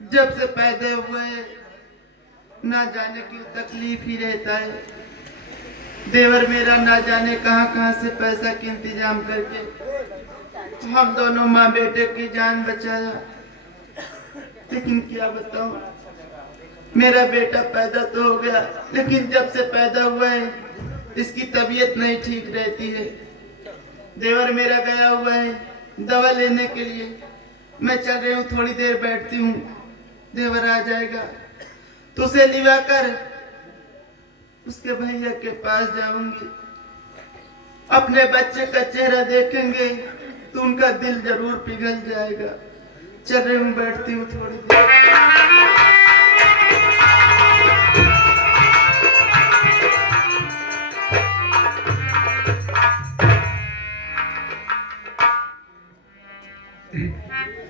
जब से पैदा हुए ना जाने क्यों तकलीफ ही रहता है। देवर मेरा ना जाने कहां कहां से पैसा के इंतजाम करके हम दोनों माँ बेटे की जान बचाया। लेकिन क्या बताऊं, मेरा बेटा पैदा तो हो गया, लेकिन जब से पैदा हुआ है इसकी तबीयत नहीं ठीक रहती है। देवर मेरा गया हुआ है दवा लेने के लिए। मैं चल रही हूँ, थोड़ी देर बैठती हूँ, देवर आ जाएगा तो उसे लिवा कर उसके भैया के पास जाऊंगी। अपने बच्चे का चेहरा देखेंगे तो उनका दिल जरूर पिघल जाएगा। चल रही हूँ, बैठती हूँ थोड़ी देर।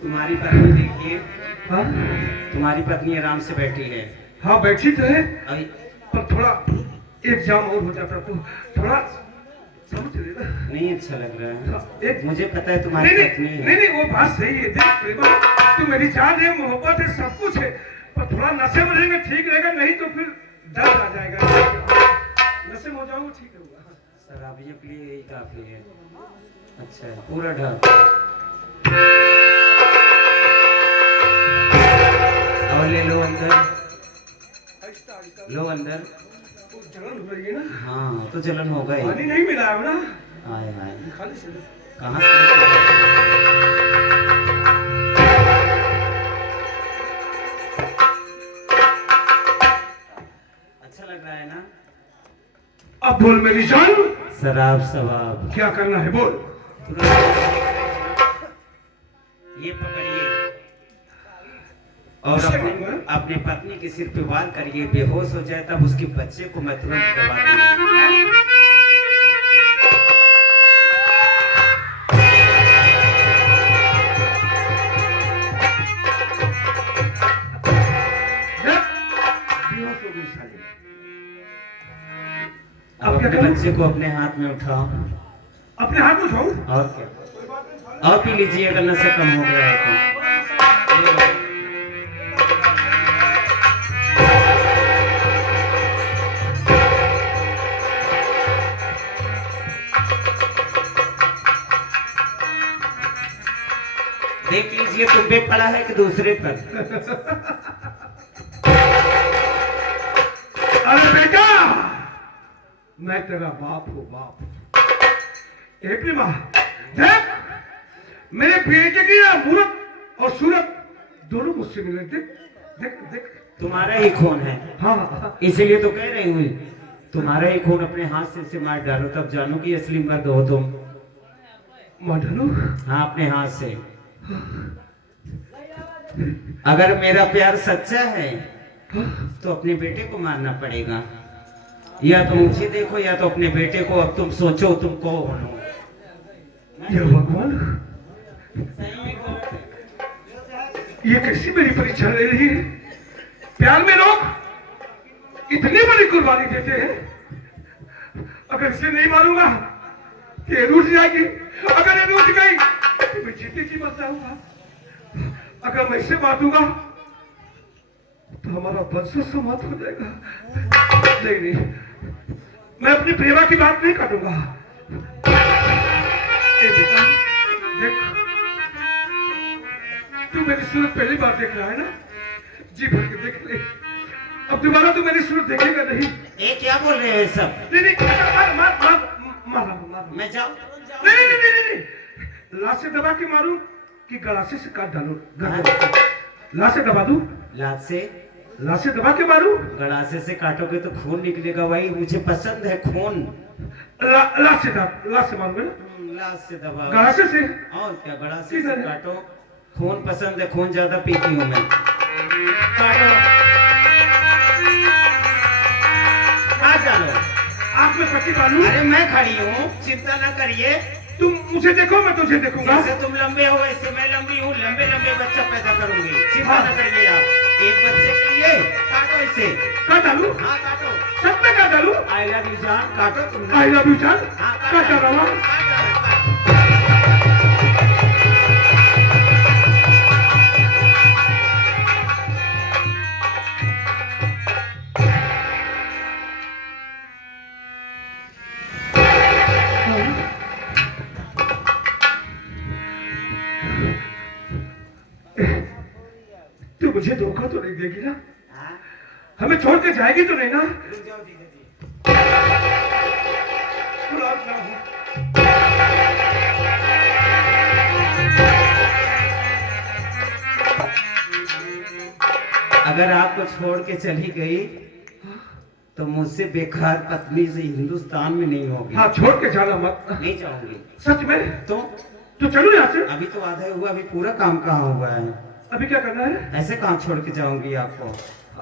तुम्हारी पत्नी देखिए। हाँ तुम्हारी पत्नी आराम से बैठी है। हाँ बैठी तो है, अभी पर थोड़ा एक जाम और हो जाता तो थोड़ा समझ लेना। नहीं अच्छा लग रहा है। हाँ, एक मुझे पता है तुम्हारी नहीं पत्नी नहीं है। नहीं नहीं, वो बात सही है। देख प्रेमा, तू मेरी जान है, मोहब्बत है, सब कुछ है, पर थोड़ा नशे में रहेंगे ठीक रहेगा, नहीं तो फिर दर्द आ जाएगा। नशे में हो जाऊंगा ठीक होगा। शराबियों के लिए यही काफी है। अच्छा पूरा ढक और ले लो अंदर, लो अंदर। वो जलन हो रही है ना। हाँ तो जलन होगा ही। पानी नहीं मिला है ना। हाय हाय, खाली से कहाँ से? अच्छा लग रहा है ना? अब बोल मेरी जान, शराब सवाब क्या करना है बोल। ये पकड़िए और अपने पत्नी के सिर पे वार करिए। बेहोश हो जाए तब उसके बच्चे को मैं तुरंत दबा दूंगी। अब अपने बच्चे को अपने हाथ में उठाओ। अपने हाथ में उठाऊं? और क्या, और पी लीजिए अगर नशा कम हो गया है तो। देख लीजिए तुम पे पड़ा है कि दूसरे पर। अरे बेटा, मैं तेरा बाप हूँ, बाप। एक प्रेमा, देख मेरे बेटे की ना मूरत और सूरत दोनों मुझसे मिले। देख देख देख, तुम्हारा ही खून है। हाँ हाँ, इसीलिए तो कह रही हूँ तुम्हारा ही खून अपने हाथ से इसे मार डालो, तब जानो कि असली मर्द हो तुम। मार डालो? हाँ अपने हाथ से। अगर मेरा प्यार सच्चा है तो अपने बेटे को मारना पड़ेगा। या तो मुझे देखो या तो अपने बेटे को। अब तुम सोचो तुम कौन हो। ये भगवान, ये कैसी मेरी परीक्षा ले रही है। प्यार में लोग इतनी बड़ी कुर्बानी देते हैं। अगर इसे नहीं मारूंगा तो ये रूठ जाएगी। अगर ये रूठ गई तो मैं जीते जी मर जाऊंगा। अगर मैं इसे मार दूंगा तो हमारा वंश समाप्त हो जाएगा। नहीं नहीं, मैं अपनी प्रेमा की बात नहीं काटूंगा। ए बेटा, देख, तू मेरी सूरत पहली बार देख रहा है ना, जी भर के देख ले। अब दोबारा तू मेरी सूरत देखेगा नहीं। ये क्या बोल रहे हैं सब? नहीं नहीं, मार मार मार मार मार। मैं जाऊं? नहीं नहीं नहीं नहीं नहीं, लाश से दबा के मारूं कि गलासे से काट डालूं? लाश से दबा दूं? लात से? लाश से दबा के मारूं? गलासे से काटोगे तो खून निकलेगा, वही मुझे पसंद है खून। लाश से मारूंगा ना? लात से दबाओ। गलासे से? और क्या, गलासे से काटो। खून पसंद है, खून ज्यादा पीती हूँ मैं। काटो, हाथ डालो। आंख में पट्टी डालूं? अरे मैं खड़ी हूँ, चिंता न करिए। तुम मुझे देखो, मैं तुझे देखूंगा। जैसे तुम लंबे हो वैसे मैं लंबी हूँ। लंबे लंबे बच्चा पैदा करूंगी, चिंता न करिए आप। एक बच्चे के लिए काटो इसे। काट डालूं? हाँ काटो। सब में काट डालूं? आई लव यू जान, काटो तुम। आई लव यू जान, हाँ काट काटो। डाला। मुझे धोखा तो नहीं देगी ना? हमें छोड़ के जाएगी तो नहीं ना? रुक जाओ जीजा जी। थोड़ा आप जाओ। अगर आपको छोड़ के चली गई तो मुझसे बेकार पत्नी से हिंदुस्तान में नहीं होगी। हाँ, छोड़ के जाना मत। नहीं चाहूंगी। सच में? तो चलो यहाँ से। अभी तो आधा हुआ, अभी पूरा काम कहाँ हुआ है? अभी क्या करना है? ऐसे कहाँ छोड़ के जाऊंगी आपको?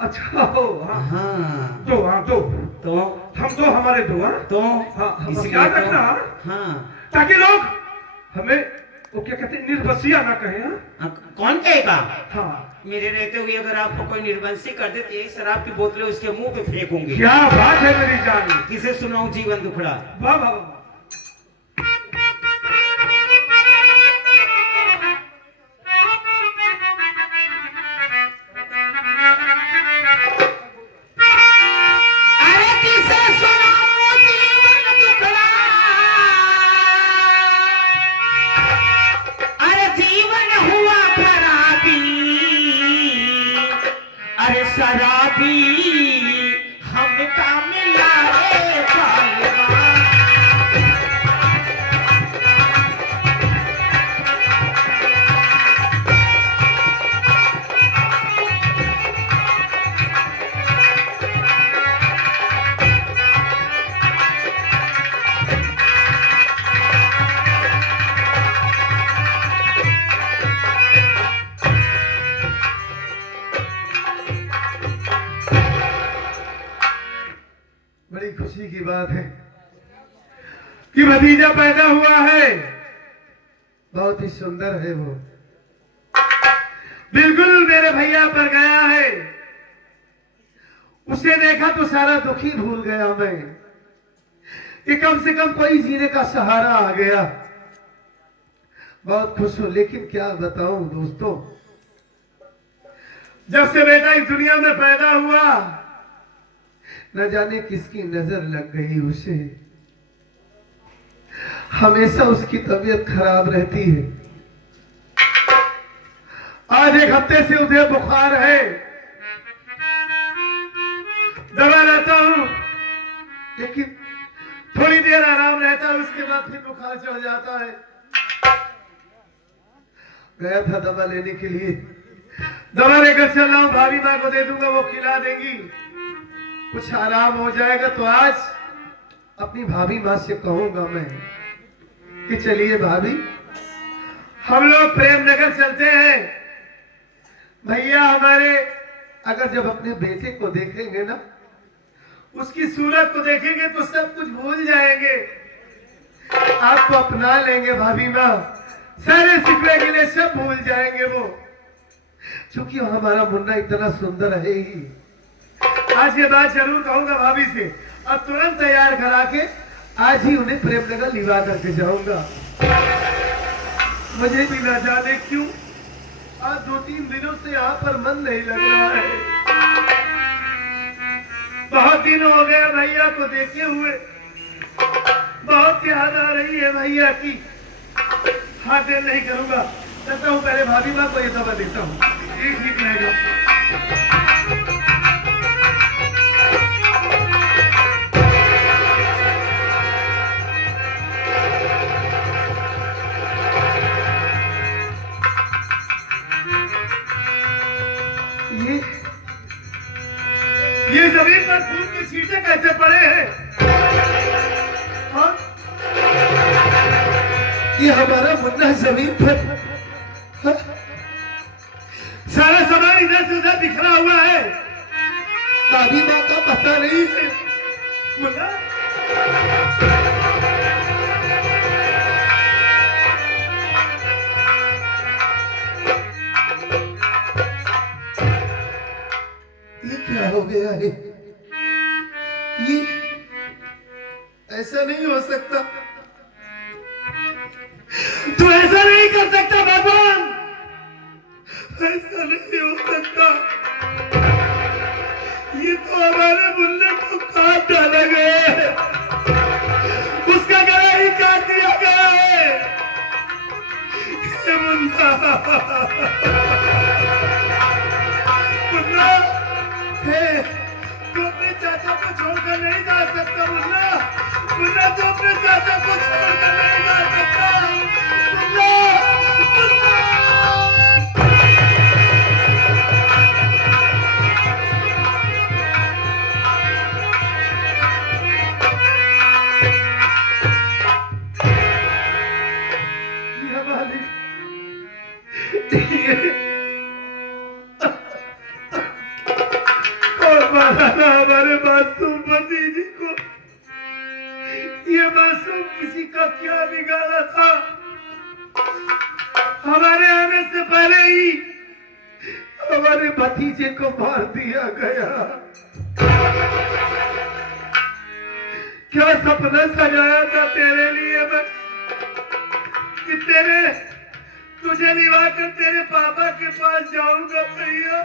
अच्छा हो, हाँ। हाँ दो, हाँ दो। तो हम दो, हमारे दो, हाँ। तो हाँ, इसलिए याद तो रखना, हाँ, ताकि लोग हमें वो क्या कहते हैं, निर्वसिया ना कहें, हाँ। कौन कहेगा? हाँ। मेरे रहते हुए अगर आपको कोई निर्वंशी कर दे तो एक शराब की बोतलें उसके मुंह पे फेंकूंगी। क्या बात है मेरी जान। किसे सुनाऊं जीवन दुखड़ा? वाह वाह वाह। अरे किसे सुनाऊं जीवन दुखड़ा? अरे जीवन हुआ खराबी, अरे शराबी हम का मिला रे कालवा। बड़ी खुशी की बात है कि भतीजा पैदा हुआ है। बहुत ही सुंदर है वो, बिल्कुल मेरे भैया पर गया है। उसे देखा तो सारा दुख ही भूल गया मैं, कि कम से कम कोई जीने का सहारा आ गया। बहुत खुश हूं, लेकिन क्या बताऊं दोस्तों, जब से बेटा इस दुनिया में पैदा हुआ, न जाने किसकी नजर लग गई उसे। हमेशा उसकी तबीयत खराब रहती है। आज एक हफ्ते से उसे बुखार है, दवा लेता हूं, लेकिन थोड़ी देर आराम रहता है, उसके बाद फिर बुखार चढ़ जाता है। गया था दवा लेने के लिए, दवा लेकर चल रहा हूं, भाभी माँ को दे दूंगा, वो खिला देंगी, कुछ आराम हो जाएगा। तो आज अपनी भाभी माँ से कहूंगा मैं कि चलिए भाभी, हम लोग प्रेमनगर चलते हैं। भैया हमारे अगर जब अपने बेटे को देखेंगे ना, उसकी सूरत को देखेंगे तो सब कुछ भूल जाएंगे, आपको अपना लेंगे भाभी माँ, सारे सिकवे गिले सब भूल जाएंगे वो, क्योंकि हमारा मुन्ना इतना सुंदर है ही। आज ये बात जरूर कहूंगा भाभी से, और तुरंत तैयार करा के आज ही उन्हें प्रेमनगर लिवा करके जाऊंगा। मुझे भी ना जाने क्यों आज 2-3 दिनों से यहाँ पर मन नहीं लग रहा है। बहुत दिन हो गए भैया को देखे हुए, बहुत याद आ रही है भैया की। हाँ, देर नहीं करूंगा, चलता हूँ, पहले भाभी माँ को ये दवा देता हूँ, ठीक रहेगा। ये जमीन पर खून की छींटे कैसे पड़े हैं? हाँ? ये हमारा मुन्ना जमीन पर, हाँ? सारा सामान इधर से उधर बिखरा हुआ है, भाभी माँ का पता नहीं है। मुन्ना ये क्या हो गया है? ये ऐसा नहीं हो सकता, तू ऐसा नहीं कर सकता भगवान, ऐसा नहीं हो सकता। ये तो हमारे मुन्ने को काट डाला गया है, उसका गला ही काट दिया गया है। ये मुन्ना मैं नहीं जा सकता मुन्ना। मुन्ना तो अपने चाचा को छोड़कर नहीं जा सकता। मुन्ना, मुन्ना। हमारे मासूम भतीजी को ये मासूम किसी का क्या बिगाड़ा था। हमारे आने से पहले ही हमारे भतीजे को मार दिया गया। क्या सपना सजाया था तेरे लिए मैं कि तुझे लिवाकर तेरे पापा के पास जाऊंगा भैया।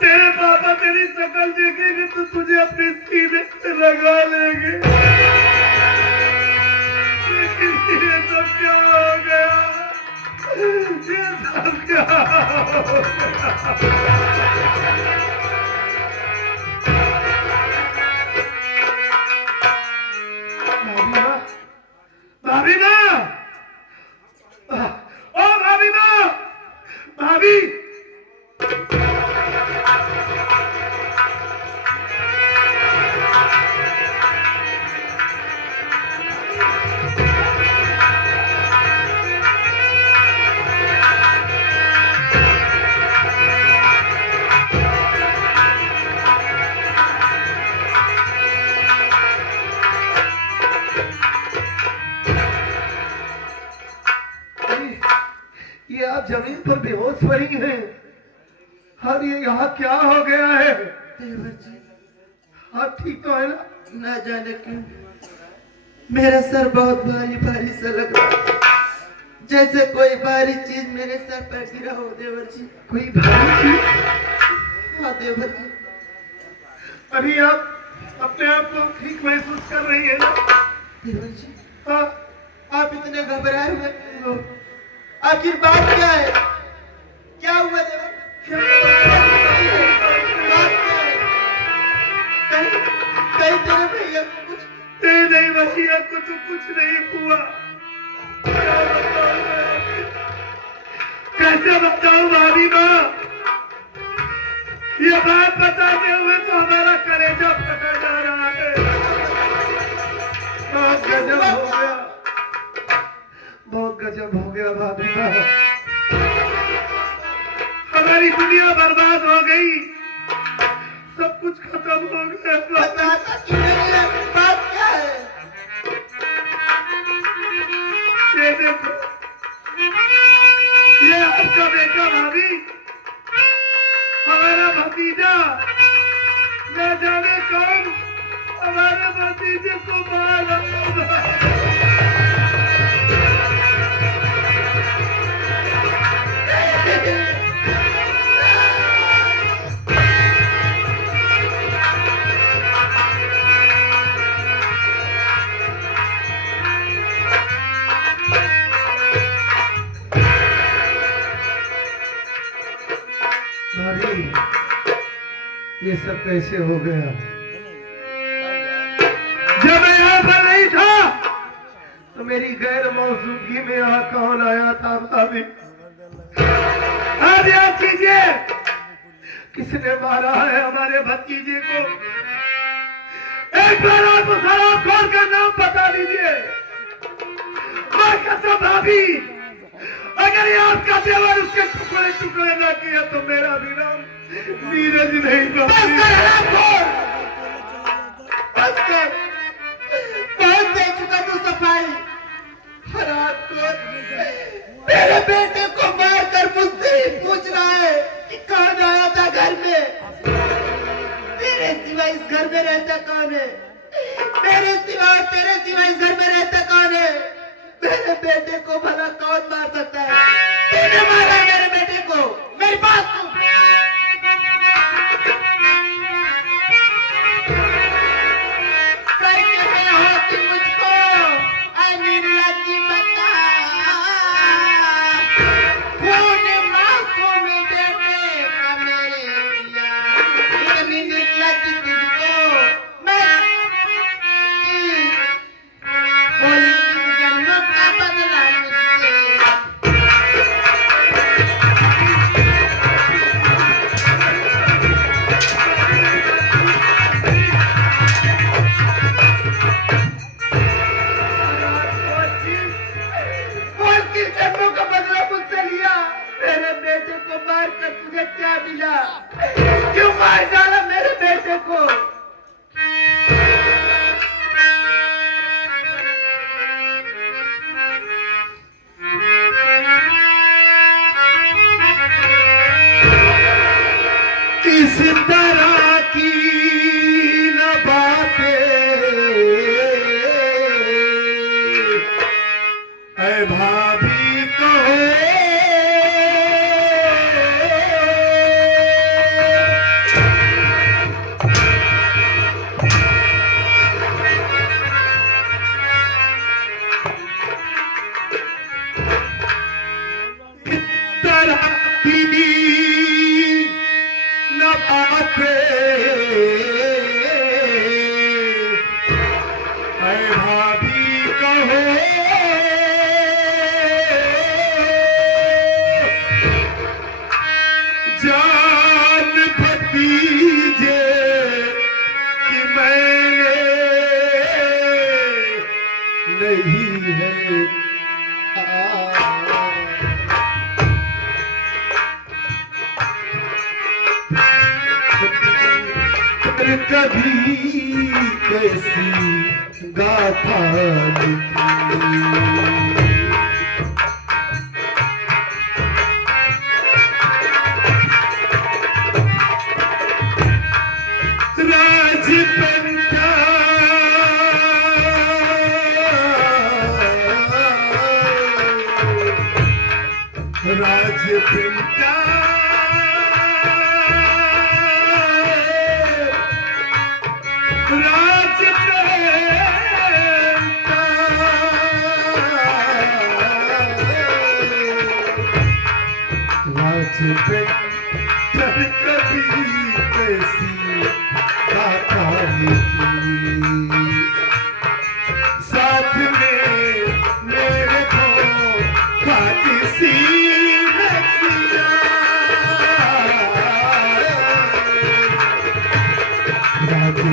तेरे पापा तेरी शक्ल देखेंगे तो तुझे अपने सीने से लगा लेंगे। लेकिन ये सब क्या हो गया? ये सब क्या हो गया? भाभी माँ, ओ भाभी माँ, भाभी। ये आप जमीन पर बेहोश पड़ी हैं। और ये यहाँ क्या हो गया है? देवर जी, आप ठीक तो है ना? ना जाने क्यों मेरा सर बहुत भारी भारी सा लग रहा है, जैसे कोई भारी चीज मेरे सर पर गिरा हो। देवर जी, कोई भारी चीज? हाँ देवर जी। अभी आप अपने आप को ठीक महसूस कर रही है ना? देवर जी, हाँ। आप इतने घबराए हुए क्यों हो? आखिर बात क्या है? क्या हुआ देवर? क्या बात क्या है? कहीं तेरे भैया को कुछ? नहीं भैया को तो कुछ नहीं हुआ। क्या बताऊं मैं आपको? कैसे बताऊं भाभी माँ? ये बात बताते हुए तो हमारा कलेजा फटा जा रहा है। बहुत गजब हो गया, बहुत गजब हो गया भाभी माँ। हमारी दुनिया बर्बाद हो गई, सब कुछ खत्म हो गया। बताता क्यों नहीं है? बात क्या है? ये देखो, ये आपका बेटा भाभी, हमारा भतीजा, न जाने कौन हमारे भतीजे को मार रहा है। भाभी, ये सब कैसे हो गया? जब मैं यहाँ पर नहीं था तो मेरी गैर मौजूदगी में यहाँ कौन आया था भाभी? आप याद कीजिए, किसने मारा है हमारे भतीजे को? एक बार आप उस हरामखोर का नाम बता दीजिए। मैं कसम भाभी, अगर ये आपका देवर उसके टुकड़े टुकड़े न किया तो मेरा भी नाम नीरज नहीं। बस कर, बहुत दे चुका तू सफाई। हरामखोर, मेरे बेटे को मार कर मुझसे ही पूछ रहा है कि कौन आया था घर में। तेरे सिवा इस घर में रहता कौन है? मेरे सिवा और तेरे सिवा इस घर में रहता कौन है? मेरे बेटे को भला कौन मार सकता है? तूने मारा है मेरे बेटे को। मेरी बात सुन। पापों का बदला मुझसे लिया। मेरे बेटे को मार कर तुझे क्या मिला? क्यों मार डाला मेरे बेटे को? किस तरह की न बातें ऐ भाभी कहो, तरह की न बातें ऐ भाभी कहो, जान भतीजे कि मैंने नहीं है पर कभी कैसी गाथा लिखी। राजपंडा राजपंडा कभी कैसी गाथा लिखी। साथ में मेरे को किसी ने किया। कभी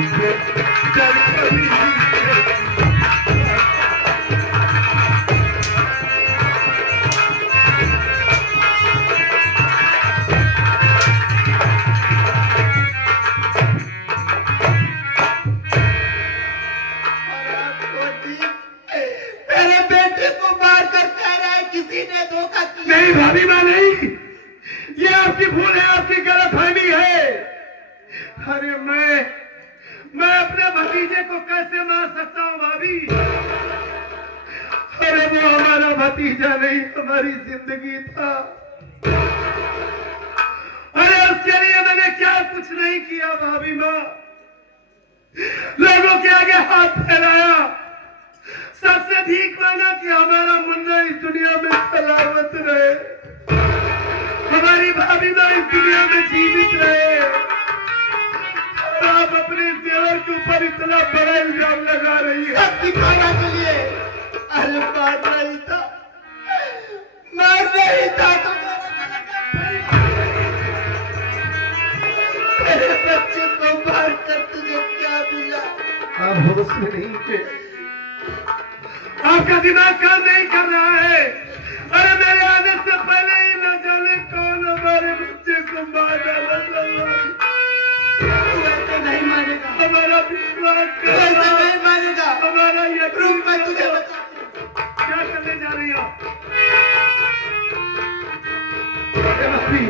मेरे बेटे को मार कर कह रहा है किसी ने धोखा किया। नहीं भाभी माँ नहीं, ये आपकी भूल है, आपकी गलतफहमी है। अरे मैं अपने भतीजे को कैसे मार सकता हूँ भाभी? अरे वो हमारा भतीजा नहीं, हमारी जिंदगी था। अरे उसके लिए मैंने क्या कुछ नहीं किया भाभी माँ। लोगों के आगे हाथ फैलाया, सबसे भीख मांगा कि हमारा मुन्ना इस दुनिया में सलामत रहे, हमारी भाभी माँ इस दुनिया में जीवित रहे। और आप अपने देवर के ऊपर इतना बड़ा इल्जाम लगा रही है। सब दिखाने के लिए। अरे मारना ही था तो मेरे बच्चे को मार कर तुझे क्या मिला? आप होश में नहीं थे, आपका दिमाग काम नहीं कर रहा है। अरे मेरे आने से पहले ही न जाने कौन हमारे बच्चे को मार डाला। तो नहीं मानेगा, हमारा विश्वास तो नहीं मानेगा। हमारा रुक, मैं तुझे बता। क्या करने जा रही हो? अरे भाभी,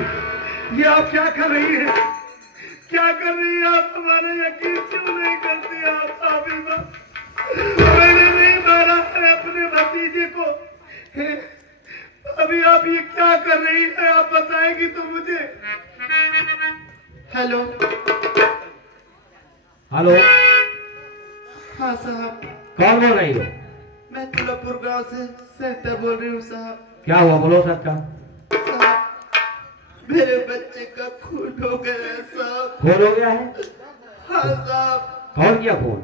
ये आप क्या कर रही है? क्या कर रही है आप? हमारा यकीन क्यों नहीं करती आप भाभी माँ? मैंने नहीं मारा है अपने भतीजे को। अभी आप ये क्या कर रही है? आप बताएंगी तो मुझे। हेलो। हेलो, हाँ साहब, कौन बोल रही हो? मैं तुलापुर गांव से सरिता बोल रही हूँ साहब। क्या हुआ, बोलो सच्चा। साहब, मेरे बच्चे का खून हो गया है साहब। खून हो गया है? हाँ साहब। कौन किया खून?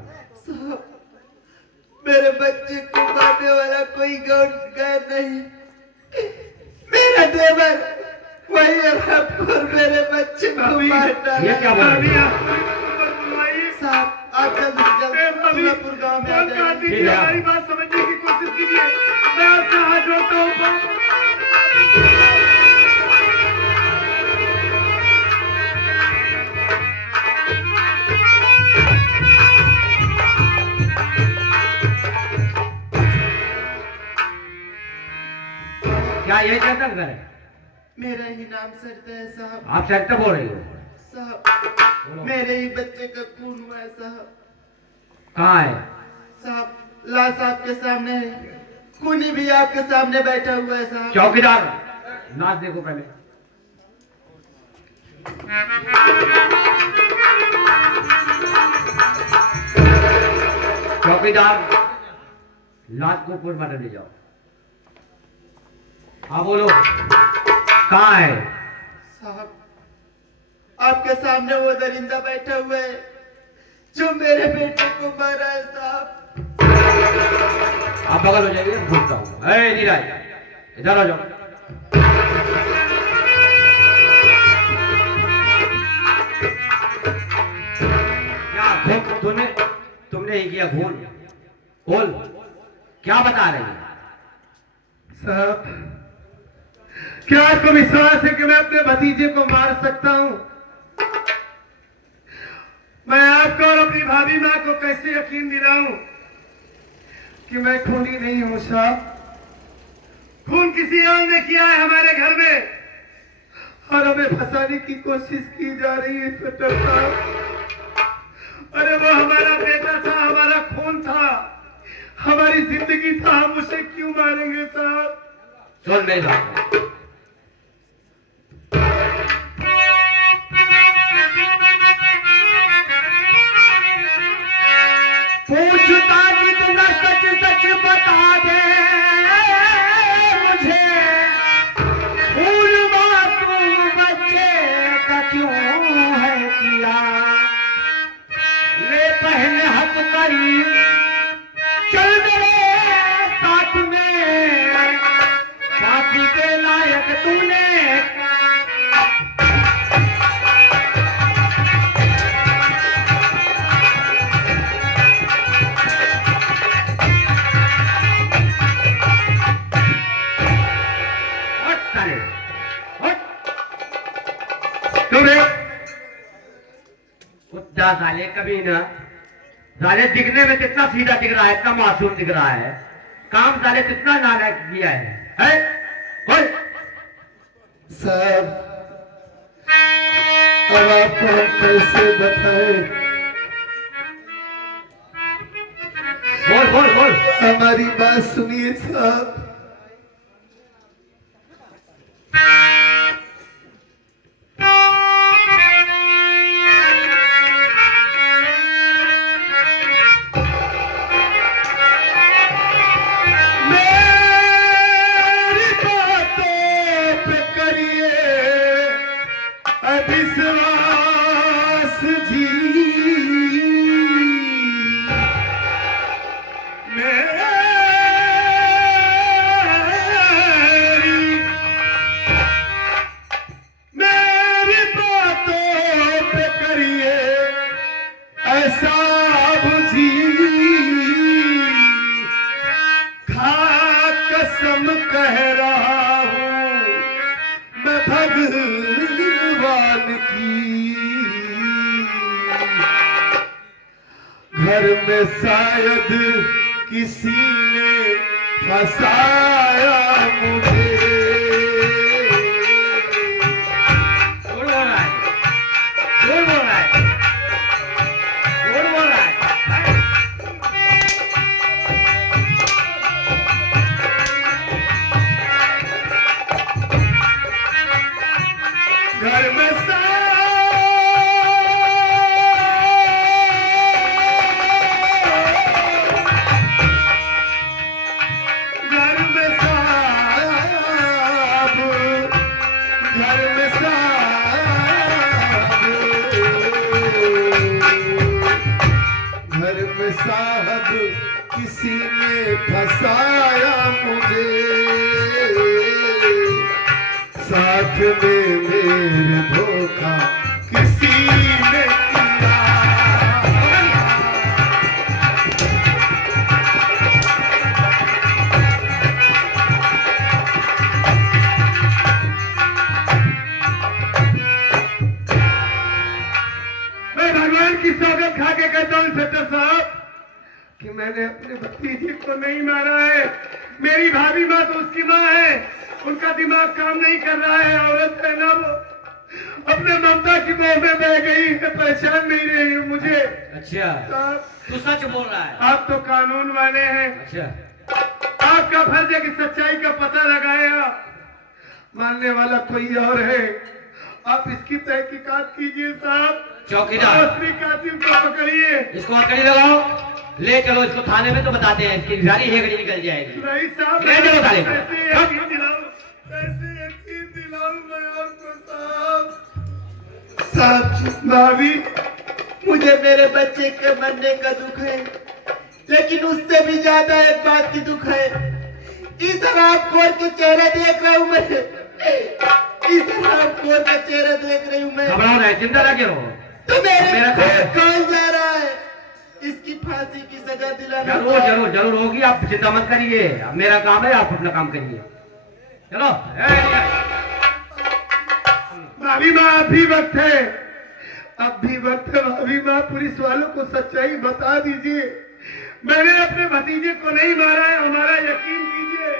साहब, मेरे बच्चे को मारने वाला कोई गैर नहीं, मेरा देवर वही और मेरे बच्चे को मार डाला। ये क्या बोल रही है? साहब, आप जल्द से जल्द तुलापुर गांव में आ जाइए। हमारी बात समझने की कोशिश कीजिए। मैं आपसे हाथ जोड़ता हूँ। क्या यही चंदनगढ़ है? मेरा ही नाम सरता है साहब। आप सत्य बोल रही हो? साहब मेरे ही बच्चे का खून हुआ है साहब। कहाँ है? साहब लाश आपके सामने है, खूनी भी आपके सामने बैठा हुआ है साहब। चौकीदार लाश देखो पहले। चौकीदार लाश को पोस्टमार्टम ले जाओ। हाँ बोलो, कहाँ है? साहब आपके सामने वो दरिंदा बैठा हुआ है जो मेरे बेटे को मारा है साहब। आप बगल हो जाइए, पूछता हूँ। नीरज इधर आ जाओ। क्या खून तुमने ही किया? खून बोल, क्या बता रही है? साहब क्या आपको विश्वास है कि मैं अपने भतीजे को मार सकता हूं? मैं आपको और अपनी भाभी माँ को कैसे यकीन दिलाऊं कि मैं खूनी नहीं हूं साहब? खून किसी और ने किया है हमारे घर में और हमें फंसाने की कोशिश की जा रही है इंस्पेक्टर साहब। अरे वो हमारा बेटा था, हमारा खून था, हमारी जिंदगी था, हम उसे क्यों मारेंगे साहब? सुन मेरी बात, पूछता जितना सच सच बता दे मुझे, भूलवा तू बच्चे का क्यों है किया? ले पहले हक करी चल मेरे साथ में, साथी के लायक तूने कुत्ता साले कभी ना साले दिखने में कितना सीधा दिख रहा है, इतना मासूम दिख रहा है, काम साले कितना नालायक किया है? बोल साहब अब आपको हम कैसे बताएं? बोल बोल बोल। हमारी बात सुनिए साहब। विश्वास जी मेरी बातों पे करिए ऐसा बुझी, खा कसम कह रहा हूँ मैं भगवान की, घर में शायद किसी ने फंसाया मुझे। बोल बोल रहा है, बोल बोल रहा है, बोल बोल रहा है। घर में साहब किसी ने फंसाया मुझे, साथ में मेरे धोखा किसी ने किया। मैं भगवान की सौगंध खा के कहता हूँ इंस्पेक्टर साहब कि मैंने अपने भतीजे को नहीं मारा है। मेरी भाभी माँ तो उसकी माँ है, उनका दिमाग काम नहीं कर रहा है। औरत है ना वो, अपने ममता की मोह में बह गई है, पहचान नहीं रही है मुझे। अच्छा, तू सच बोल रहा है? आप तो कानून वाले हैं, अच्छा, आपका फर्ज है कि सच्चाई का पता लगाया। मानने वाला कोई और है, आप इसकी तहकीकात कीजिए साहब। चौकीदार, असली कातिल को पकड़िए। इसको हथकड़ी लगाओ, ले चलो इसको थाने में, तो बताते हैं इसकी सारी हेगड़ी निकल जाएगी। नहीं साहब, ले चलो थाने को। कैसे यकीन दिलाऊं, कैसे यकीन दिलाऊं मैं आपको साहब। साहब भाभी, मुझे मेरे बच्चे के मरने का दुख है, लेकिन उससे भी ज्यादा एक बात की दुख है। इस शराबखोर के चेहरा देख रहा हूँ मैं, इस शराबखोर का चेहरा देख रही हूँ मैं। घबराओ नहीं, चिंता ना करो। तो मेरे मेरा काम- कौन जा रहा है, इसकी फांसी की सजा दिलाना। जरूर जरूर जरूर होगी, आप चिंता मत करिए। अब मेरा काम है, आप अपना काम करिए। चलो। भाभी माँ अभी वक्त है, अब भी वक्त है। भाभी माँ, पुलिस वालों को सच्चाई बता दीजिए। मैंने अपने भतीजे को नहीं मारा है, हमारा यकीन कीजिए।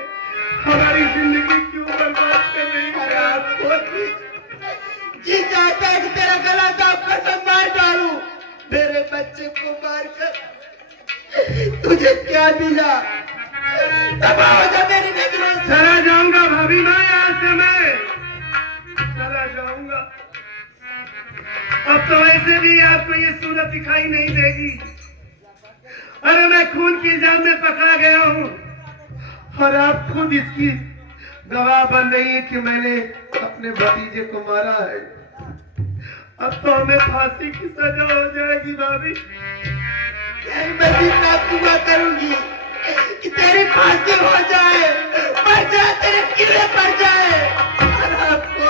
हमारी जिंदगी क्यों बर्बाद कर रही है? आपको जी चाहता है कि तेरा गला दाब कर मैं मार डालूं। मेरे बच्चे को मारकर तुझे क्या मिला? तबाह हो जा मेरी नजरों से। चला जाऊंगा भाभी माँ, यहाँ से मैं चला जाऊंगा। अब तो वैसे भी आपको ये सूरत दिखाई नहीं देगी। अरे मैं खून की इल्जाम में पकड़ा गया हूँ, और आप खुद इसकी गवाह बन रही है कि मैंने अपने भतीजे को मारा है। अब तो हमें फांसी की सजा हो जाएगी भाभी। यही मैं जितना दुआ करूंगी कि तेरी फांसी हो जाए, मर जाए, तेरे किले पड़ जाए, और आपको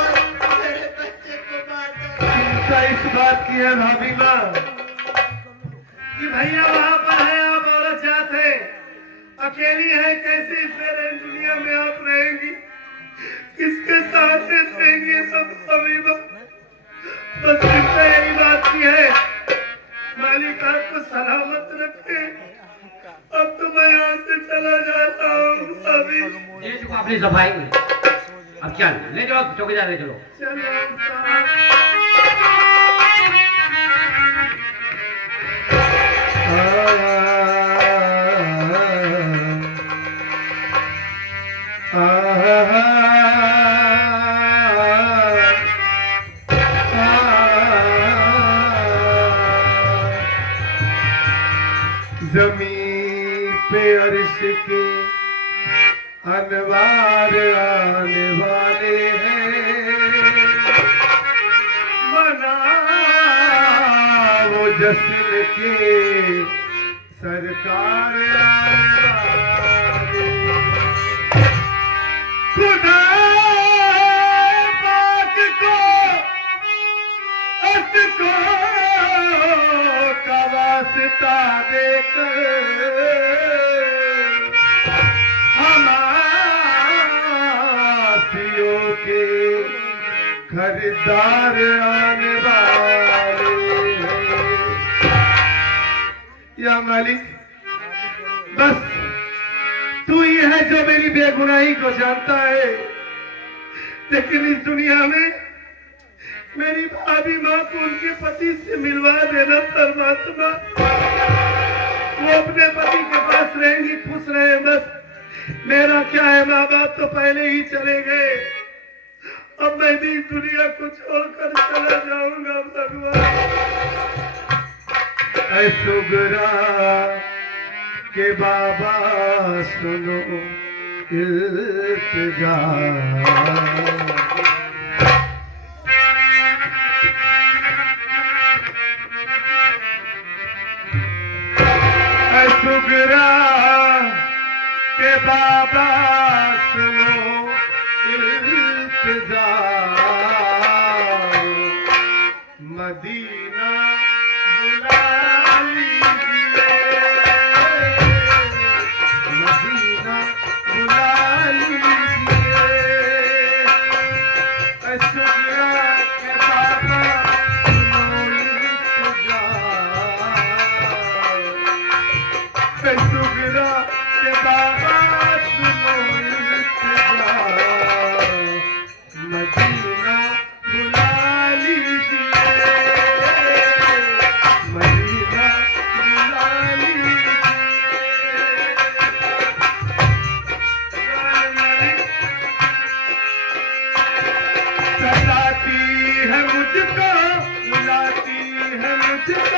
मेरे बच्चे को मार दो। चिंता इस बात की है भाभी माँ कि भैया वहाँ पर है, आप औरत जात है, अकेली है, कैसे इस दुनिया में आप रहेंगी, किसके साथ रहेंगी सब? भाभी माँ, बस चिंता यही बात की है। मालिक आपको सलामत रखे। अब तो मैं यहाँ से चला जाता हूँ अभी। ले चुका अपनी सफाई। अब क्या ले चलो, चौकीदार ले चलो। चलो साहब। जमीन पे अर्श के अनवार आने वाले हैं, मना वो जश्न के सरकार आने वाले। खुदा पाक को उसको का वास्ता देकर हमासियों के खरीदार आने वाले हैं। या मालिक, बस तू ही है जो मेरी बेगुनाही को जानता है, लेकिन इस दुनिया में मेरी भाभी माँ को उनके पति से मिलवा देना परमात्मा। वो अपने पति के पास रहेंगी, खुश रहे बस। मेरा क्या है, माँ बाप तो पहले ही चले गए, अब मैं भी दुनिया को छोड़कर चला जाऊंगा भगवान। ऐ सुगरा के बाबा सुनो इल्तिजा, सुगरा के बाबा सुनो इल्तिजा, मदीना बुला लीजिए, मदीना बुला लीजिए। सुगरा के बाबा सुनो इल्तिजा, सुगरा के बाबा सुनो जिंदा